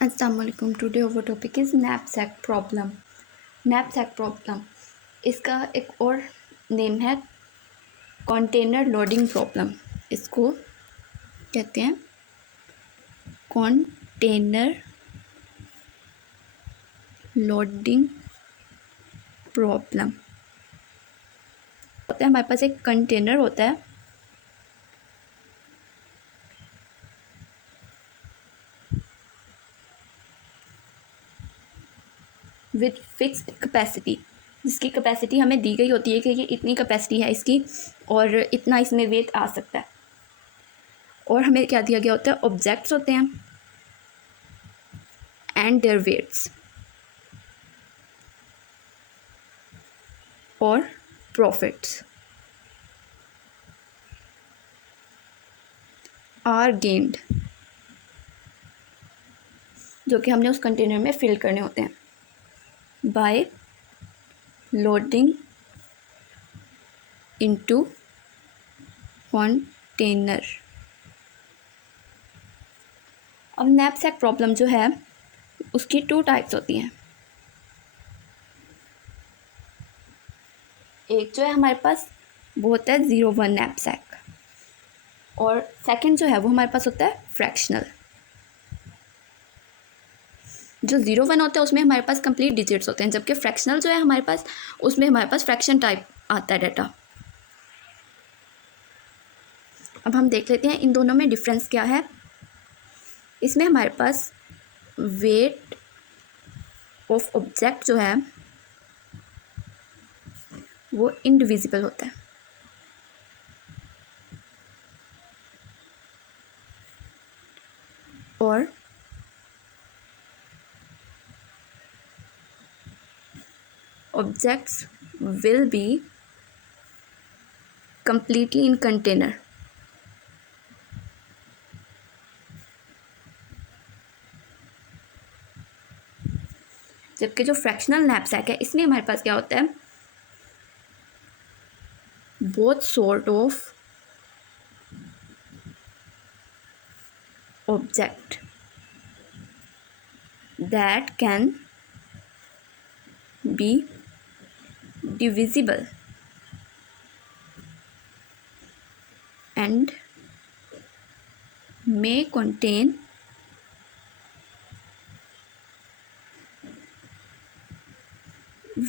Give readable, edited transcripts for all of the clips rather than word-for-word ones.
अस्सलामुअलैकुम। Today our topic is knapsack problem. Knapsack problem, इसका एक और नेम है कंटेनर लोडिंग प्रॉब्लम। इसको कहते हैं कंटेनर लोडिंग प्रॉब्लम। होता है हमारे पास एक कंटेनर होता है, विद फिक्स्ड कैपेसिटी, जिसकी कैपेसिटी हमें दी गई होती है कि ये इतनी कैपेसिटी है इसकी और इतना इसमें वेट आ सकता है। और हमें क्या दिया गया होता है, ऑब्जेक्ट्स होते हैं एंड देयर वेट्स और प्रॉफिट्स आर गेन्ड, जो कि हमने उस कंटेनर में फिल करने होते हैं बाय लोडिंग इनटू कंटेनर। अब नैपसैक प्रॉब्लम जो है उसकी 2 टाइप्स होती हैं। एक जो है हमारे पास वो होता है 0-1 नैपसैक, और सेकंड जो है वो हमारे पास होता है फ्रैक्शनल। जो 0-1 होता है उसमें हमारे पास कंप्लीट डिजिट्स होते हैं, जबकि फ्रैक्शनल जो है हमारे पास उसमें हमारे पास फ्रैक्शन टाइप आता है डाटा। अब हम देख लेते हैं इन दोनों में डिफरेंस क्या है। इसमें हमारे पास वेट ऑफ ऑब्जेक्ट जो है वो इंडिविजिबल होता है, और objects will be completely in container। जबकि जो फ्रैक्शनल नैपसैक है इसमें हमारे पास क्या होता है, both sort of object that can be divisible and may contain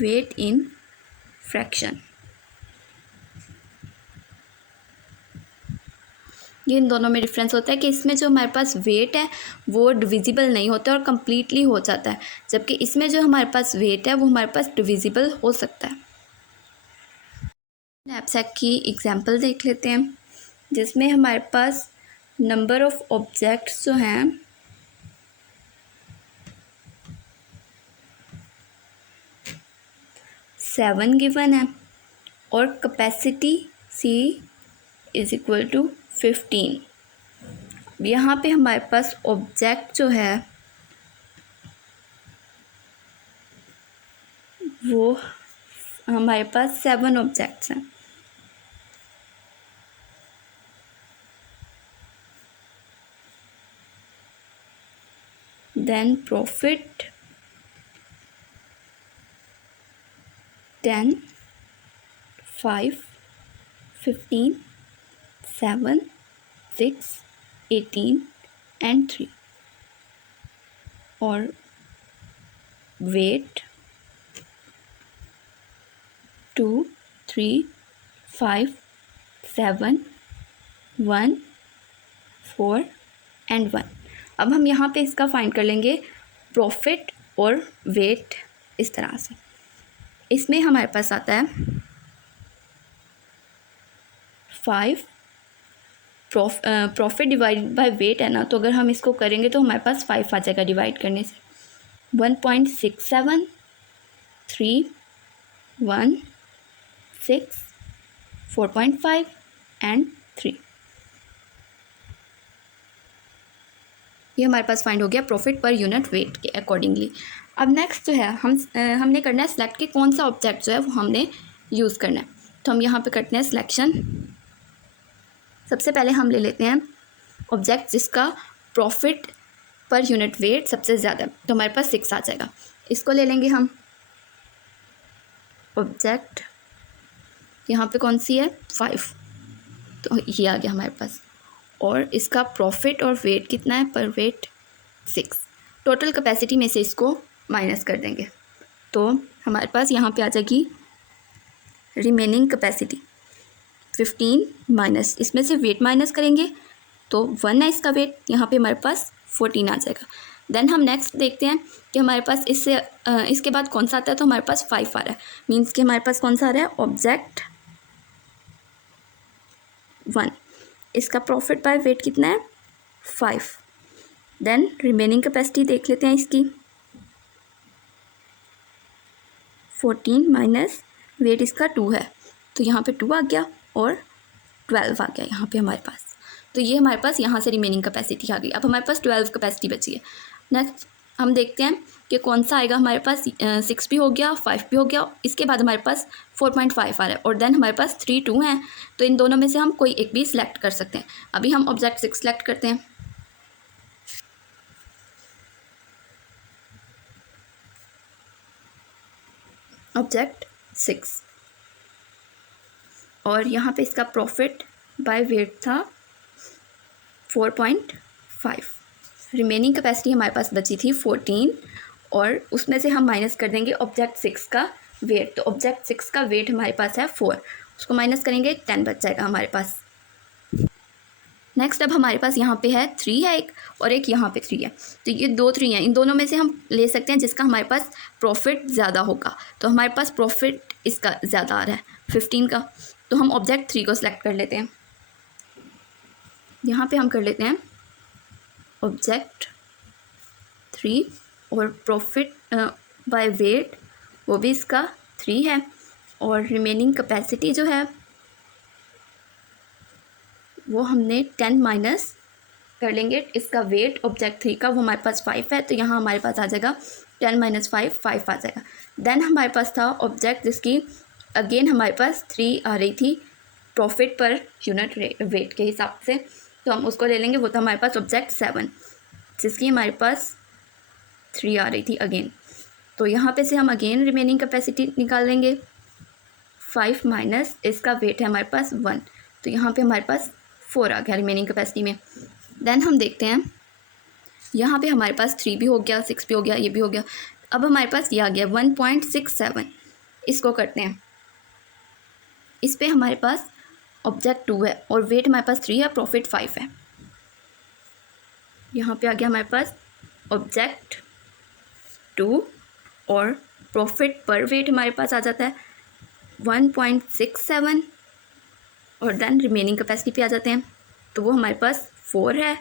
weight in fraction। ये इन दोनों में डिफरेंस होता है कि इसमें जो हमारे पास वेट है वो डिविजिबल नहीं होता और कम्प्लीटली हो जाता है, जबकि इसमें जो हमारे पास वेट है वो हमारे पास डिविजिबल हो सकता है। नैपसैक की एग्जांपल देख लेते हैं, जिसमें हमारे पास नंबर ऑफ ऑब्जेक्ट्स जो हैं सेवन गिवन है और capacity C is equal to 15। यहाँ पे हमारे पास ऑब्जेक्ट जो है वो हमारे पास 7 ऑब्जेक्ट्स हैं। देन प्रॉफिट 10, 5, 15, 7, 6, 18 and 3, और वेट 2, 3, 5, 7, 1, 4 and 1। अब हम यहाँ पे इसका फाइंड कर लेंगे प्रॉफिट और वेट इस तरह से। इसमें हमारे पास आता है 5, प्रॉफिट डिवाइडेड बाय वेट है ना, तो अगर हम इसको करेंगे तो हमारे पास 5 आ जाएगा डिवाइड करने से। 1.67, 3, 1, 6, 4.5 एंड 3। ये हमारे पास फाइंड हो गया प्रॉफिट पर यूनिट वेट के अकॉर्डिंगली। अब नेक्स्ट जो है हमने करना है सिलेक्ट कि कौन सा ऑब्जेक्ट जो है वो हमने यूज़ करना है। तो हम यहाँ पे करते हैं सिलेक्शन। सबसे पहले हम ले लेते हैं ऑब्जेक्ट जिसका प्रॉफिट पर यूनिट वेट सबसे ज़्यादा, तो हमारे पास 6 आ जाएगा। इसको ले लेंगे हम। ऑब्जेक्ट यहाँ पे कौन सी है 5, तो ये आ गया हमारे पास। और इसका प्रॉफिट और वेट कितना है पर वेट 6। टोटल कैपेसिटी में से इसको माइनस कर देंगे तो हमारे पास यहाँ पे आ जाएगी रिमेनिंग कैपेसिटी 15 माइनस, इसमें से वेट माइनस करेंगे तो 1 है इसका वेट, यहाँ पे हमारे पास 14 आ जाएगा। देन हम नेक्स्ट देखते हैं कि हमारे पास इसके बाद कौन सा आता है, तो हमारे पास 5 आ रहा है। मीन्स कि हमारे पास कौन सा आ रहा है ऑब्जेक्ट 1, इसका प्रॉफिट बाय वेट कितना है 5। देन रिमेनिंग कैपेसिटी देख लेते हैं इसकी 14 माइनस वेट इसका 2 है, तो यहाँ पे 2 आ गया और 12 आ गया यहाँ पे हमारे पास। तो ये हमारे पास यहाँ से रिमेनिंग कैपेसिटी आ गई। अब हमारे पास 12 कैपेसिटी बची है। नेक्स्ट हम देखते हैं कि कौन सा आएगा। हमारे पास 6 भी हो गया, 5 भी हो गया, इसके बाद हमारे पास 4.5 आ रहा है और देन हमारे पास 3, 2 हैं। तो इन दोनों में से हम कोई एक भी सिलेक्ट कर सकते हैं। अभी हम ऑब्जेक्ट 6 सेलेक्ट करते हैं। ऑब्जेक्ट 6 और यहाँ पे इसका प्रॉफिट बाय वेट था 4.5। रिमेनिंग कैपेसिटी हमारे पास बची थी 14 और उसमें से हम माइनस कर देंगे ऑब्जेक्ट 6 का वेट। तो ऑब्जेक्ट 6 का वेट हमारे पास है 4, उसको माइनस करेंगे 10 बच जाएगा हमारे पास। नेक्स्ट अब हमारे पास यहाँ पे है 3 है एक और एक यहाँ पे 3 है, तो ये 2 3 हैं। इन दोनों में से हम ले सकते हैं जिसका हमारे पास प्रॉफिट ज़्यादा होगा। तो हमारे पास प्रॉफिट इसका ज़्यादा आ रहा है 15 का, तो हम ऑब्जेक्ट 3 को सिलेक्ट कर लेते हैं। यहाँ पे हम कर लेते हैं ऑब्जेक्ट 3 और प्रॉफिट बाय वेट वो भी इसका 3 है और रिमेनिंग कैपेसिटी जो है वो हमने 10 माइनस कर लेंगे। इसका वेट ऑब्जेक्ट 3 का वो हमारे पास 5 है, तो यहाँ हमारे पास आ जाएगा 10 माइनस 5 आ जाएगा। देन हमारे पास था ऑब्जेक्ट जिसकी अगेन हमारे पास 3 आ रही थी प्रॉफिट पर यूनिट वेट के हिसाब से, तो हम उसको ले लेंगे। वो था हमारे पास ऑब्जेक्ट 7 जिसकी हमारे पास 3 आ रही थी अगेन। तो यहाँ पे से हम अगेन रिमेनिंग कैपेसिटी निकाल लेंगे। 5 माइनस इसका वेट है हमारे पास 1, तो यहाँ पे हमारे पास 4 आ गया रिमेनिंग कैपेसिटी में। देन हम देखते हैं यहाँ पे हमारे पास 3 भी हो गया, 6 भी हो गया, ये भी हो गया। अब हमारे पास ये आ गया 1.67। इसको करते हैं। इस पे हमारे पास ऑब्जेक्ट 2 है और वेट हमारे पास 3 है, प्रॉफिट 5 है। यहाँ पे आ गया हमारे पास ऑब्जेक्ट 2 और प्रॉफिट पर वेट हमारे पास आ जाता है 1.67 और देन रिमेनिंग कैपेसिटी पे आ जाते हैं, तो वो हमारे पास 4 है,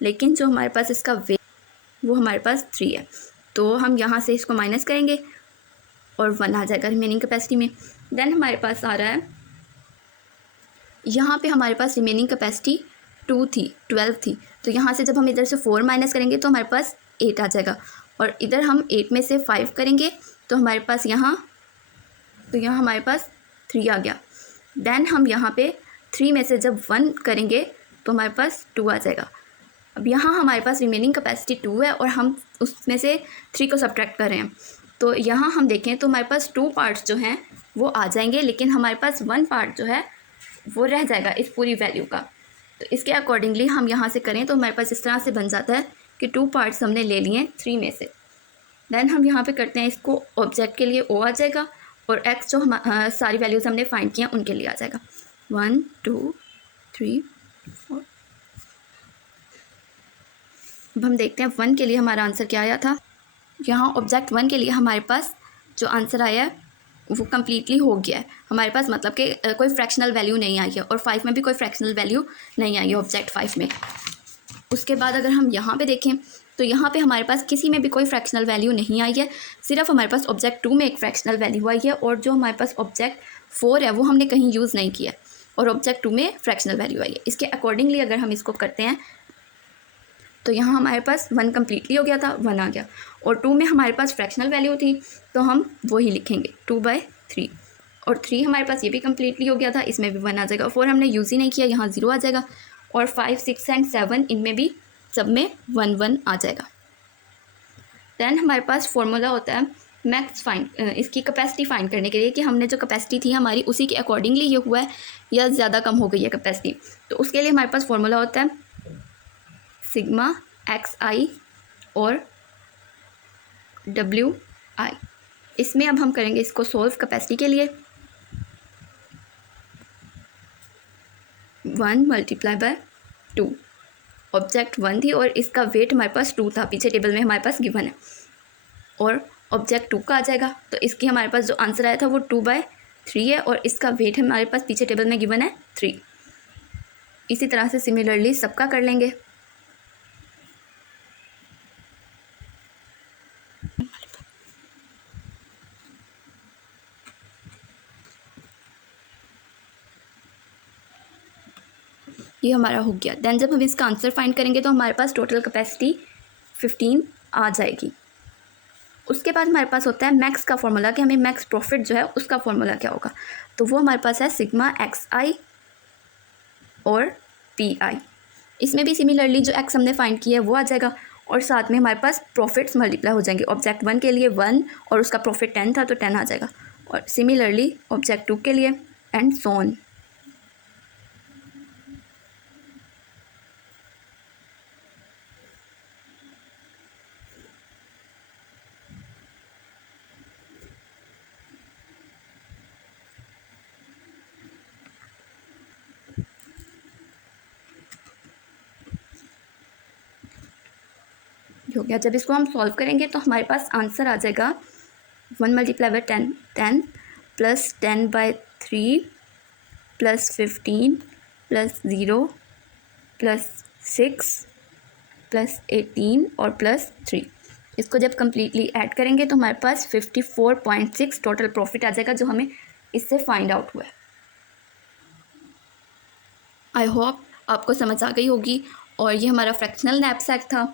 लेकिन जो हमारे पास इसका वेट वो हमारे पास 3 है। तो हम यहाँ से इसको माइनस करेंगे और 1 आ जाएगा रिमेनिंग कैपेसिटी में। देन हमारे पास आ रहा है यहाँ पे हमारे पास रिमेनिंग कैपेसिटी 12 थी, तो यहाँ से जब हम इधर से 4 माइनस करेंगे तो हमारे पास 8 आ जाएगा और इधर हम 8 में से 5 करेंगे तो हमारे पास यहाँ हमारे पास 3 आ गया। देन हम यहाँ पे 3 में से जब 1 करेंगे तो हमारे पास 2 आ जाएगा। अब यहाँ हमारे पास रिमेनिंग कैपेसिटी 2 है और हम उसमें से 3 को सब्ट्रैक्ट कर रहे हैं, तो यहाँ हम देखें तो हमारे पास 2 पार्ट्स जो हैं वो आ जाएंगे, लेकिन हमारे पास 1 पार्ट जो है वो रह जाएगा इस पूरी वैल्यू का। तो इसके अकॉर्डिंगली हम यहाँ से करें तो हमारे पास इस तरह से बन जाता है कि 2 पार्ट्स हमने ले लिए 3 में से। देन हम यहाँ पे करते हैं इसको, ऑब्जेक्ट के लिए ओ आ जाएगा और एक्स जो हम सारी वैल्यूज़ हमने फाइंड किया उनके लिए आ जाएगा 1 2 3 4। अब हम देखते हैं 1 के लिए हमारा आंसर क्या आया था। यहाँ ऑब्जेक्ट 1 के लिए हमारे पास जो आंसर आया है वो कम्प्लीटली हो गया है हमारे पास, मतलब कि कोई फ्रैक्शनल वैल्यू नहीं आई है और 5 में भी कोई फ्रैक्शनल वैल्यू नहीं आई है ऑब्जेक्ट 5 में। उसके बाद अगर हम यहाँ पे देखें तो यहाँ पे हमारे पास किसी में भी कोई फ्रैक्शनल वैल्यू नहीं आई है, सिर्फ हमारे पास ऑब्जेक्ट 2 में एक फ्रैक्शनल वैल्यू आई है और जो हमारे पास ऑब्जेक्ट 4 है वो हमने कहीं यूज़ नहीं किया और ऑब्जेक्ट 2 में फ्रैक्शनल वैल्यू आई है। इसके अकॉर्डिंगली अगर हम इसको करते हैं तो यहाँ हमारे पास 1 कम्प्लीटली हो गया था, 1 आ गया और 2 में हमारे पास फ्रैक्शनल वैल्यू थी तो हम वही लिखेंगे 2/3 और 3 हमारे पास ये भी कम्प्लीटली हो गया था, इसमें भी 1 आ जाएगा। 4 हमने यूज़ ही नहीं किया, यहाँ 0 आ जाएगा और 5 6 एंड 7 इनमें भी सब में 1 1 आ जाएगा। दैन हमारे पास फॉर्मूला होता है मैक्स फाइंड, इसकी कैपेसिटी फाइंड करने के लिए कि हमने जो कैपेसिटी थी हमारी उसी के अकॉर्डिंगली ये हुआ है या ज़्यादा कम हो गई है कैपेसिटी। तो उसके लिए हमारे पास फॉर्मूला होता है सिग्मा एक्स आई और डब्ल्यू आई। इसमें अब हम करेंगे इसको सोल्व कैपेसिटी के लिए। 1 मल्टीप्लाई बाय 2, ऑब्जेक्ट 1 थी और इसका वेट हमारे पास 2 था, पीछे टेबल में हमारे पास गिवन है, और ऑब्जेक्ट 2 का आ जाएगा। तो इसकी हमारे पास जो आंसर आया था वो 2/3 है और इसका वेट हमारे पास पीछे टेबल में गिवन है 3। इसी तरह से सिमिलरली सबका कर लेंगे। ये हमारा हो गया। दैन जब हम इसका आंसर फाइंड करेंगे तो हमारे पास टोटल कैपेसिटी 15 आ जाएगी। उसके बाद हमारे पास होता है मैक्स का फॉर्मूला कि हमें मैक्स प्रॉफिट जो है उसका फॉर्मूला क्या होगा। तो वो हमारे पास है सिग्मा एक्स आई और पी आई। इसमें भी सिमिलरली जो एक्स हमने फाइंड किया है वो आ जाएगा और साथ में हमारे पास प्रॉफिट्स मल्टीप्लाई हो जाएंगे। ऑब्जेक्ट 1 के लिए 1 और उसका प्रॉफिट 10 था तो 10 आ जाएगा, और सिमिलरली ऑब्जेक्ट 2 के लिए एंड सो ऑन। हो गया। जब इसको हम सॉल्व करेंगे तो हमारे पास आंसर आ जाएगा 1 multiply by 10 10 plus 10/3 plus 15 plus 0 plus 6 plus 18 और प्लस 3। इसको जब कम्प्लीटली ऐड करेंगे तो हमारे पास 54.6 टोटल प्रॉफिट आ जाएगा जो हमें इससे फाइंड आउट हुआ है। आई होप आपको समझ आ गई होगी। और ये हमारा फ्रैक्शनल नैपसैक था।